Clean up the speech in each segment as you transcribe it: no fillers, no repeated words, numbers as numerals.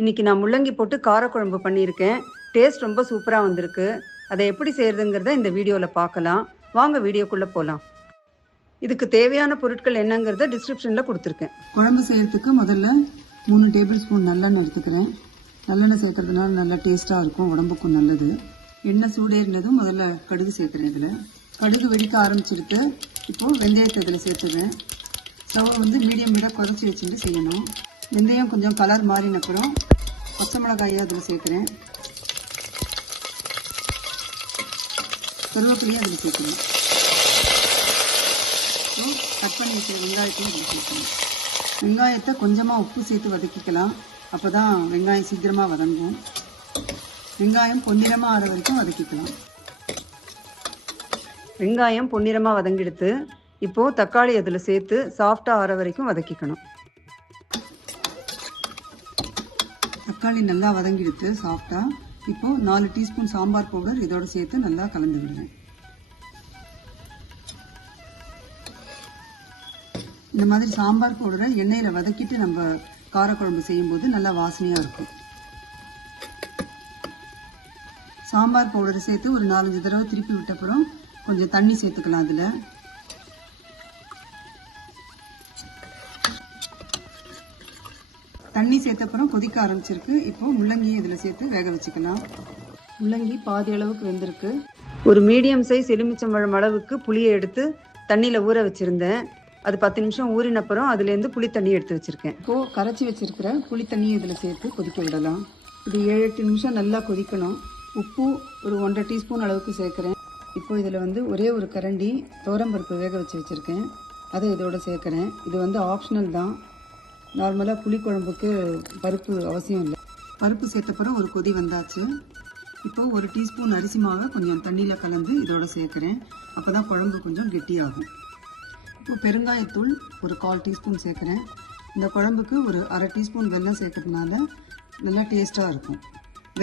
இன்னைக்கு நான் முள்ளங்கி போட்டு காரக்குழம்பு பண்ணியிருக்கேன். டேஸ்ட் ரொம்ப சூப்பராக வந்திருக்கு. அதை எப்படி செய்கிறதுங்கிறத இந்த வீடியோவில் பார்க்கலாம். வாங்க வீடியோக்குள்ளே போகலாம். இதுக்கு தேவையான பொருட்கள் என்னங்கிறத டிஸ்கிரிப்ஷனில் கொடுத்துருக்கேன். குழம்பு செய்கிறதுக்கு முதல்ல 3 டேபிள் ஸ்பூன் நல்லெண்ணெய் எடுத்துக்கிறேன். நல்லெண்ணெய் சேர்க்கறதுனால நல்லா டேஸ்ட்டாக இருக்கும், உடம்புக்கும் நல்லது. எண்ணெய் சூடேறினதும் முதல்ல கடுகு சேர்க்குறேன். இதில் கடுகு வெடிக்க ஆரம்பிச்சிருக்கு. இப்போது வெந்தயத்தை இதில் சேர்த்துக்கிறேன். ஸ்டவ் மீடியம் விட குறைச்சி வச்சுட்டு செய்யணும். வெந்தயம் கொஞ்சம் கலர் மாறினப்புறம் பச்சை மிளகாயை அதில் சேர்க்குறேன். கருவேப்பிலையும் அதில் சேர்க்குறேன். கட் பண்ணி வச்சுற வெங்காயத்தையும் அதில் சேர்க்கணும். வெங்காயத்தை கொஞ்சமாக உப்பு சேர்த்து வதக்கிக்கலாம். அப்போ தான் வெங்காயம் சீக்கிரமாக வதங்கும். வெங்காயம் பொன்னிறமாக ஆற வரைக்கும் வதக்கிக்கலாம். வெங்காயம் பொன்னிறமாக வதங்கிடுத்து. இப்போது தக்காளி அதில் சேர்த்து சாஃப்டாக ஆற வரைக்கும் வதக்கிக்கணும். தக்காளி நல்லா வதங்கிடுத்து சாஃப்டாக. இப்போது 4 டீஸ்பூன் சாம்பார் பவுடர் இதோடு சேர்த்து நல்லா கலந்து விடுவேன். இந்த மாதிரி சாம்பார் பவுடரை எண்ணெயில் வதக்கிட்டு நம்ம காரக்குழம்பு செய்யும்போது நல்லா வாசனையாக இருக்கும். சாம்பார் பவுடரை சேர்த்து ஒரு 4-5 தடவை திருப்பி விட்டப்புறம் கொஞ்சம் தண்ணி சேர்த்துக்கலாம். அதில் தண்ணி சேர்த்தப்புறம் கொதிக்க ஆரம்பிச்சிருக்கு. இப்போ முள்ளங்கியை இதில் சேர்த்து வேக வச்சுக்கலாம். முள்ளங்கி பாதி அளவுக்கு வெந்திருக்கு. ஒரு மீடியம் சைஸ் எலுமிச்சம்பழம் அளவுக்கு புளியை எடுத்து தண்ணியில் ஊற வச்சுருந்தேன். அது 10 நிமிஷம் ஊறினப்புறம் அதுலேருந்து புளி தண்ணி எடுத்து வச்சுருக்கேன். இப்போது கரைச்சி வச்சுருக்கிற புளி தண்ணியை இதில் சேர்த்து கொதிக்க விடலாம். இது 7-8 நிமிஷம் நல்லா கொதிக்கணும். உப்பு ஒரு 1.5 டீஸ்பூன் அளவுக்கு சேர்க்குறேன். இப்போ இதில் ஒரே ஒரு கரண்டி துவரம்பருப்பு வேக வச்சுருக்கேன். அதை இதோட சேர்க்குறேன். இது ஆப்ஷனல் தான். நார்மலாக புளிக்குழம்புக்கு பருப்பு அவசியம் இல்லை. பருப்பு சேர்த்தப்புறம் ஒரு கொதி வந்தாச்சு. இப்போது 1 டீஸ்பூன் அரிசி மாவை கொஞ்சம் தண்ணியில் கலந்து இதோட சேர்க்குறேன். அப்போ தான் குழம்பு கொஞ்சம் கெட்டியாகும். இப்போ பெருங்காயத்தூள் ஒரு 1/4 டீஸ்பூன் சேர்க்குறேன். இந்த குழம்புக்கு ஒரு 1/2 டீஸ்பூன் வெல்லம் சேர்க்கறதுனால நல்லா டேஸ்ட்டாக இருக்கும்.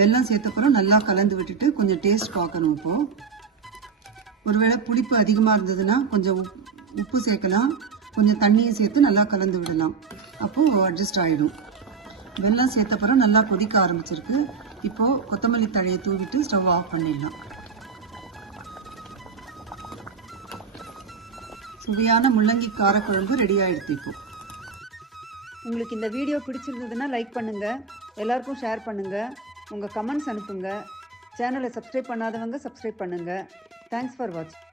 வெல்லம் சேர்த்தப்புறம் நல்லா கலந்து விட்டுட்டு கொஞ்சம் டேஸ்ட் பார்க்கணும். இப்போது ஒருவேளை புளிப்பு அதிகமாக இருந்ததுன்னா கொஞ்சம் உப்பு சேர்க்கலாம். கொஞ்சம் தண்ணியை சேர்த்து நல்லா கலந்து விடலாம். அப்போது அட்ஜஸ்ட் ஆகிடும். வெல்லம் சேர்த்தப்புறம் நல்லா கொதிக்க ஆரம்பிச்சிருக்கு. இப்போது கொத்தமல்லி தழையை தூவிட்டு ஸ்டவ் ஆஃப் பண்ணிடலாம். சுவையான முள்ளங்கி காரக்குழம்பு ரெடி ஆகிடுது. இப்போ உங்களுக்கு இந்த வீடியோ பிடிச்சிருந்ததுன்னா லைக் பண்ணுங்கள், எல்லாருக்கும் ஷேர் பண்ணுங்கள், உங்கள் கமெண்ட்ஸ் அனுப்புங்க. சேனலை சப்ஸ்கிரைப் பண்ணாதவங்க சப்ஸ்கிரைப் பண்ணுங்கள். தேங்க்ஸ் ஃபார் வாட்சிங்.